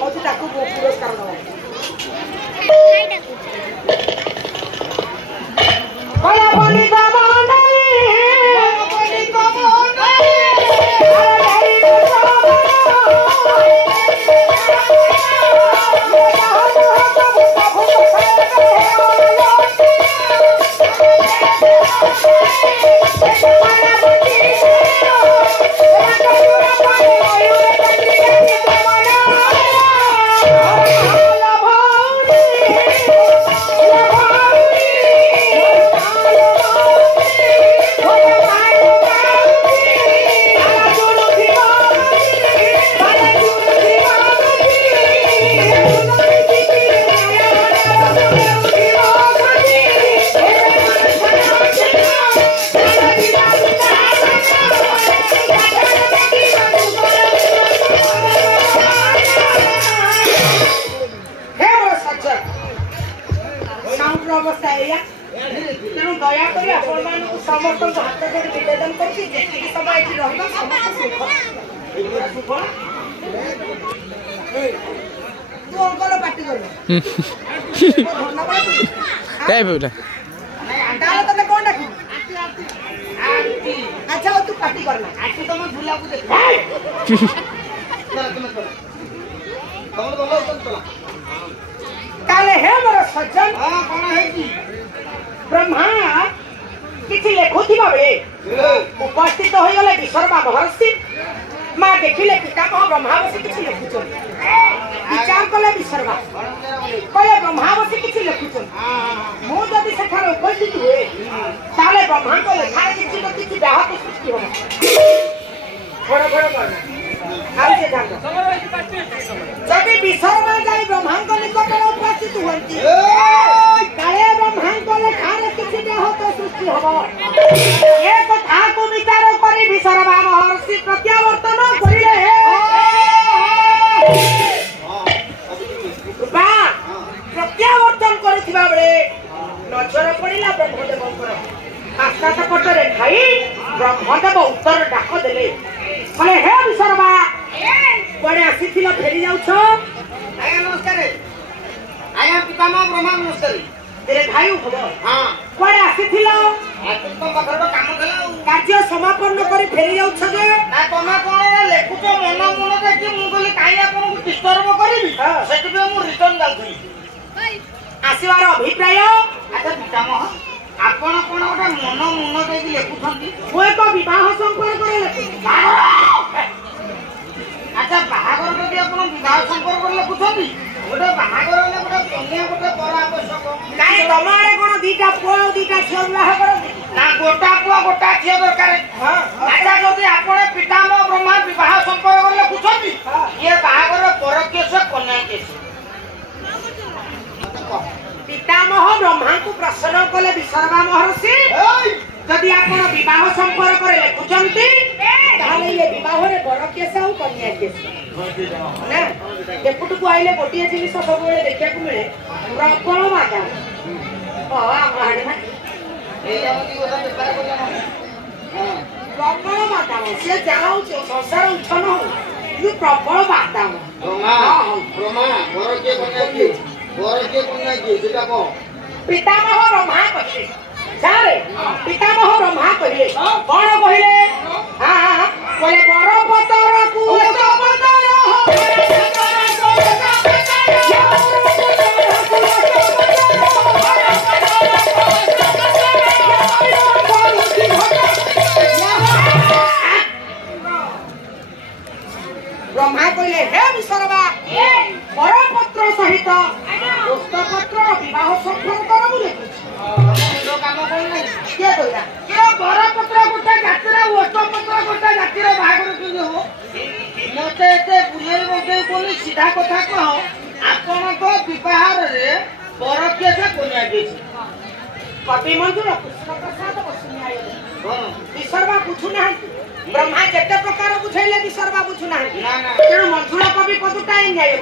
होती ताकू पुरस्कार दवा बड़ा बड़ी क्या बोला तने कौन डाकी अच्छा तू पार्टी करना आंटी तो मैं झूला को देख काले हे मोर सज्जन हां कोन है की ब्रह्मा किछि लेखुथिबा बेले उपस्थित होई गले विश्वकर्मा महर्षि मां देखिले पितामह ब्रह्मा बसी किछि लेखुछन विचार कले विश्वकर्मा कले ब्रह्मा बसी किछि लेखुछन मु जदि सेठार उपस्थित हुए ताले ब्रह्मा को लेखारे किछि न किछि व्याहत सृष्टि हो बड़ बड़ करना आउ से जान जदि विश्वकर्मा जाई ब्रह्मा को निकट उपस्थित हुंती काले ब्रह्मा को लेखारे किछि व्याहत सृष्टि हो ए कथा को विचार करी विश्वकर्मा महर्षि प्रत्यावर्तन करिले प्रत्यावर्तन करथिबा बेले नजर पड़िला ब्रह्मदेवଙ୍କର आकाश पटरे खाई ब्रह्मदेव उत्तर डाक देले बोले हे विश्वकर्मा कोडे आसीथिल फेरी जाउछ आया नमस्कार आया पितामह ब्रह्मा नमस्कार तेरे भाई खबर हां कोडे आसीथिल तुम बखर काम कला कार्य समापन करी फेरी जाउछ जे ना तमा कोन लेखुछ मन मन देखि मु कहली काई आपन को डिस्टर्ब करिवि सेति बे मु रिटर्न जाउथि आसीवार अभिप्राय अच्छा पितामह आपण कोन ओटा मन मन देखि लेखुछंती मु एक विवाह संपर्क करे लेखु अच्छा बाहागर जदि आपण विवाह संपर्क करे लेखुछंती ओटा बाहागर ले ओटा कन्या ओटा पर आवश्यक काई तमारे कोन दीटा पुआ दीटा छिया विवाह करंती ना गोटा पुआ गोटा छिया दरकार अच्छा जदि आपण पितामह ब्रह्मा विवाह संपर्क करे लेखुछंती ये बाहागर पर केस कन्या केस पितामह ब्रह्मा को प्रश्न कले विश्वकर्मा महर्षि जदि आपण विवाह संपर्क करे लेखुचंती ताले ये विवाह रे बड़ केस आ कन्या केस ना एपुट को आइले गोटिए जिनिस सब बेले देखिया को मिले प्रबल माता आमाडे ए जाउती ओदा व्यापार करला प्रबल माता से जाऊ संसार उछन हो ये प्रबल माता ब्रह्मा बर के कन्या के बर के कन्या के जेटा को पितामह ब्रह्मा कहे सारे पितामह ब्रह्मा कहे कोन कहिले हां हां बोले बर पतर को तो पतर हो ब्रह्मा कहिले हे विश्वकर्मा परपत्र सहित पुष्पपत्र विवाह संपन्न करबु लेखि तो काम कोन नै के कइरा के परपत्र गोटा जातिरा पुष्पपत्र गोटा जातिरा भागर कि हो मते एते बुलै बगे कोनी सीधा कथा कह आपण को विवाह रे परके से कोनिया गेछि कपि मंजुर पुष्पप्रसाद बसुनी आयो विश्वकर्मा बुझु ना ब्रह्मा केते प्रकार बुझैले विश्वकर्मा बुझु ना तेणु मंजुर कवि पदुटा न्याय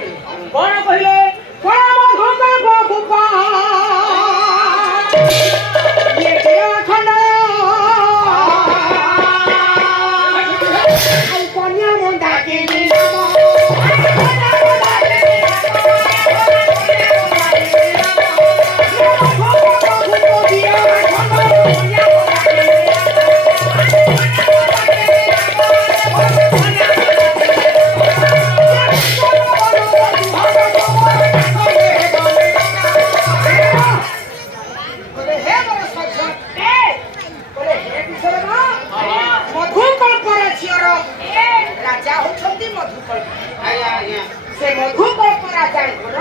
कोन कहिले परम भोगा बाबूपा ये देव खंड आई कन्या मुंडा के नाम से मधुकर राजांकर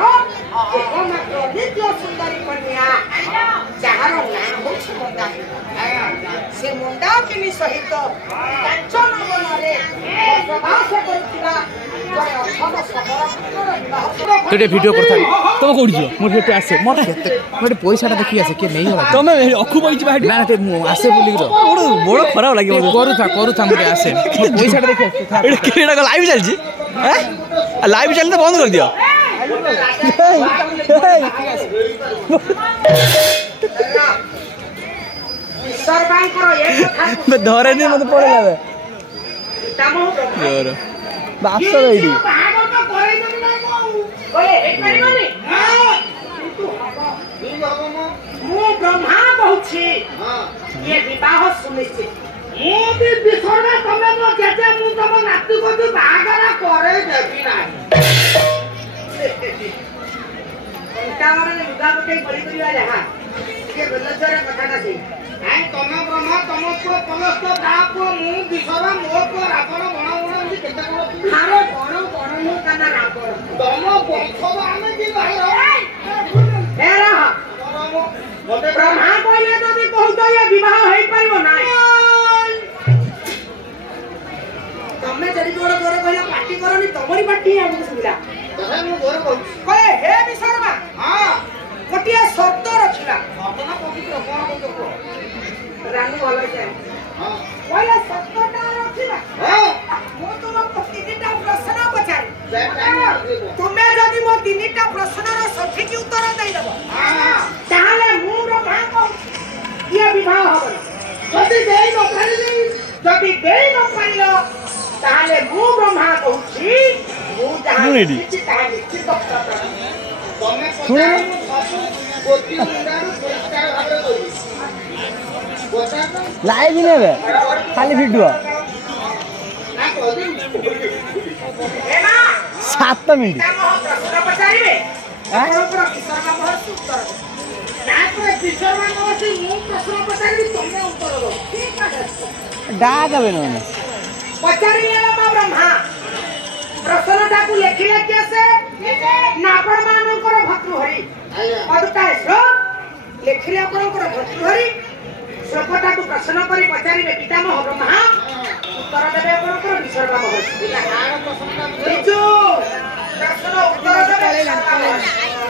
एकमात्र नित्य सुंदरी कन्या जार नाम होछि मंदाकिनी से मंदाकिनी सहित कांचन वनरे बसवास करुथिला जय अठम समर केटे वीडियो करथा तुम कोडी जो मोर केटे आसे मोटे पैसा देखि आसे के नहीं होला तुम अखु बइच बाहडी ना ते मु आसे बोली रो बड़ खराब लागि करू था मोटे आसे पैसा देखि आसे केटा लाइव चल जी हैं लाइव चल तो बंद कर दियो सर्वांकर एक कथा मैं धरे नहीं मते पड़े लावे तमो जोर बाप तो रेडी ब्रह्मा कहूँ ये विवाह सुनिश्चित मोदी विसर्ग तमे मो जेते मु तम नाती को तू बागरा करे देबी ना कंटा माने मुगा के बड़ी बड़ी वाले हां के बलजर कथाटा से आई तमे ब्रह्मा तम को पलस्त दाप मु विसर्ग मो को रावण बण केते को हारे बण मु काना रावण तम बंशव आमे की बाहर हेरा ब्रह्मा कहले जदि कहत ये विवाह होई परिबो ना तमे जड़ी जोर जोर कहले पार्टी करनी तमरी पार्टी हमको सुविधा तहे मु जोर कहले हे विसर्मा हां गोटिया शब्द रखिला अपना पवित्र कोन को रानू वाला जाय हां कहले शब्दटा रखिला हां मु तुम तीनटा प्रश्न पचारी तुमे जदि मो तीनटा प्रश्नर सठिक उत्तर देई देबो हां ताले मु ब्रह्मा को ये विवाह हो जदि देई न पारिली जदि देई न पारिलो ताले मु ब्रह्मा कहूची मु जहां निश्चित ताहा निश्चित तमे पचार सब गोटी मुंडारू परिष्कार भाबरे कहि गोटा लाइव नेबे खाली वीडियो ना कहदे एमा 7 मिनिट प्रश्न पचारिबे आपनकर किसका बहुत उत्तर तापर विसर्ग नोसी मु प्रश्न पचारिबे तमे उत्तर दो ठीक है डा गबे न पचारि लेला ब्रह्मा प्रश्नटा को लेखिले कैसे नापड़ मानकर भर्तृहरि अदुकाय श्लोक लेखिले आपनकर भर्तृहरि श्लोकटा को प्रश्न करी पचारिबे पितामह ब्रह्मा उत्तर देबे आपनकर विसर्ग महर्षि बिजु प्रश्न उत्तर देबे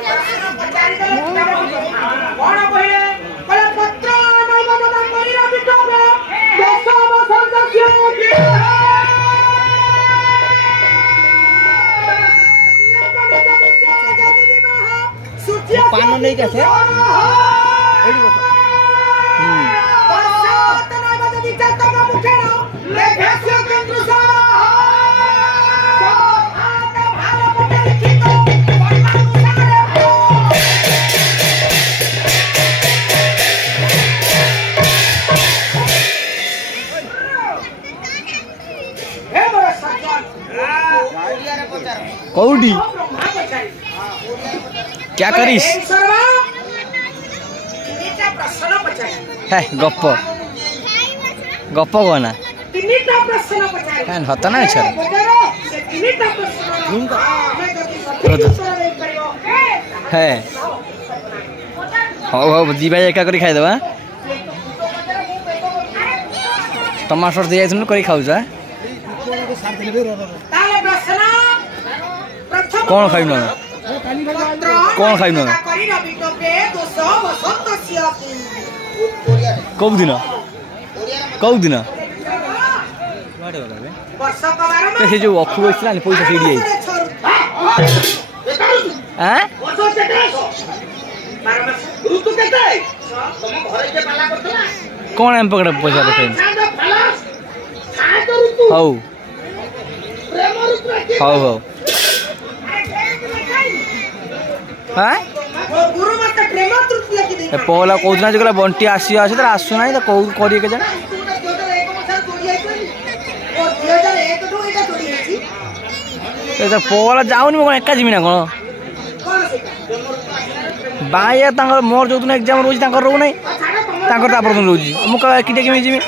प्रश्न पचारि देबे पितामह ब्रह्मा कोन कहिले कले पत्र नैबदना करी रबिटबे दशम संदस्य पान नहीं कैसे एडी बता तो नहीं बता विचार तो का मुखे ना ले भेसियो केंद्र सारा तो आते भालो पटे लिखित परमाणु सारे हे बड़ा सज्जन गाड़िया रे पचार कौडी क्या करिस है गप्प गप्प कोना तीनटा प्रश्न पचारि कान हता ना छर तीनटा प्रश्न है हो हो जी भाई एका करी खाइ देबा टमाटर दे जाइछन करी खाउ जा ताले प्रश्न प्रथम कोन खाइ न कौन खाइ न कब दिन से जो अखु बसला पैसा सीढ़ी हैं कौन एम पकड़ पैसा देखे हौ हौ हौ पहला कौन जो बंटी आसी आसू ना तो कौ कर पहला जाऊनी मैं एका जीवी ना कौन बाया मोर जो दिन एग्जाम रोज रो ना रोज मुझे किटे केमी जीवी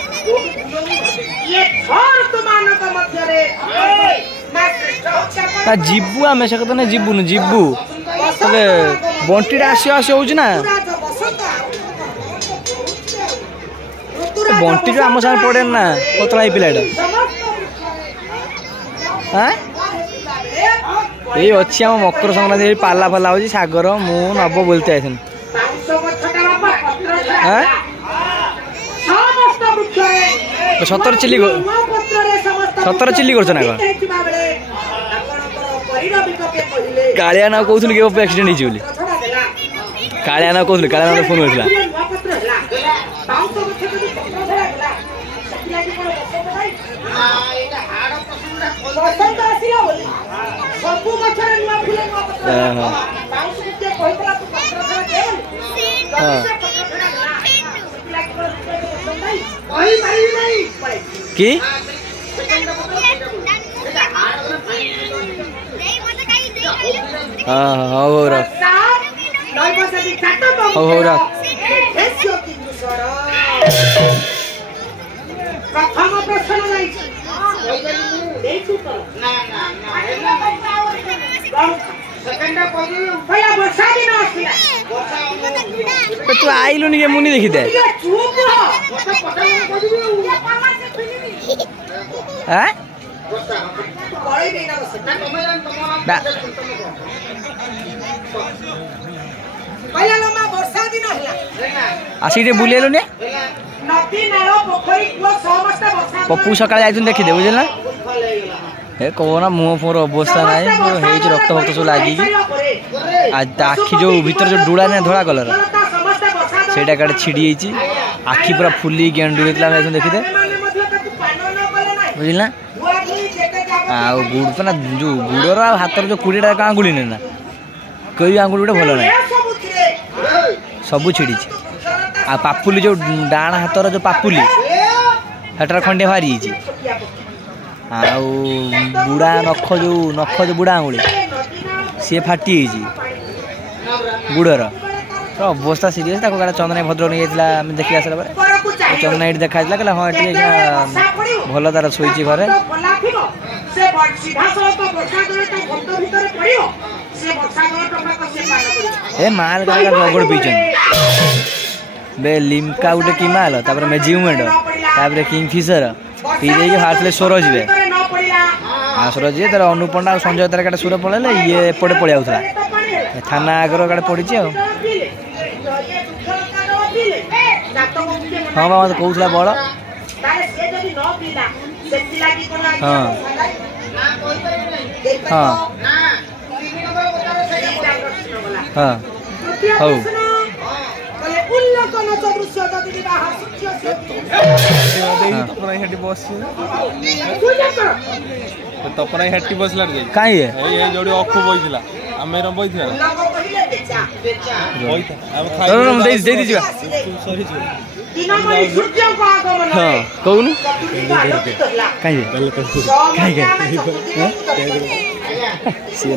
ये जीवु आम से कथा ना जीवुन जीवु हेले बंटीटा आसी आसी हो बंटी जो आम साथ पड़े ना पतला पिलाटा ये अच्छी आम मकर संक्रांति पाला फाला हो सागर मु नब बोलते आए सतर चिल्ली कर कालिया ना कहूँ कि एक्सीडेंट होली कालिया ना कहूँ कालिया ना फोन होता कि हो रख प्रथम प्रश्न तू आइलु नहीं मुनि देखी दे आसी बुलेलु ने पप्पू सका देखी दे बुझे ना ए कहना मुह फोर अवस्था ना रक्त फक्त सब लगे आखि जो भीतर जो डुड़ा ना धड़ा कलर से छिड़ी आखि पूरा फुली गेंडू देखी दे बुझल ना गुड़ ना जो गुड़र हाथ जो 20टा आंगुली ना कई आंगुली गोटे भल ना सब छिड़ी आ पापुली जो डाण हाथर जो पापुली हटार खंडे बाहरी बुढ़ा नख जो बुढ़ा आंगुली सी फाटी गुड़र तो अवस्था सीरीयस चंदन भद्रक नहीं जाता देखी आसा चंदन ये देखा कहला हाँ ये भल तार शोची घरे ए माल का रगड़ पीछे बे लिमका गोटे कि माल तापर मेजिउमेंट तापर किंगफिशर पी दे बाहर सोर जी सोर जी तार अनुपंडा संजय तार काटे सुर पड़े ये एपटे पड़े आउला थाना आगर काटे पड़ी हाँ बा मत कहूला बड़ हाँ हाँ हाँ हौ तपना हेटी बसला काई जोड़ी अखु बइला आमे रम बइथिया हाँ कहूनु कहीं सी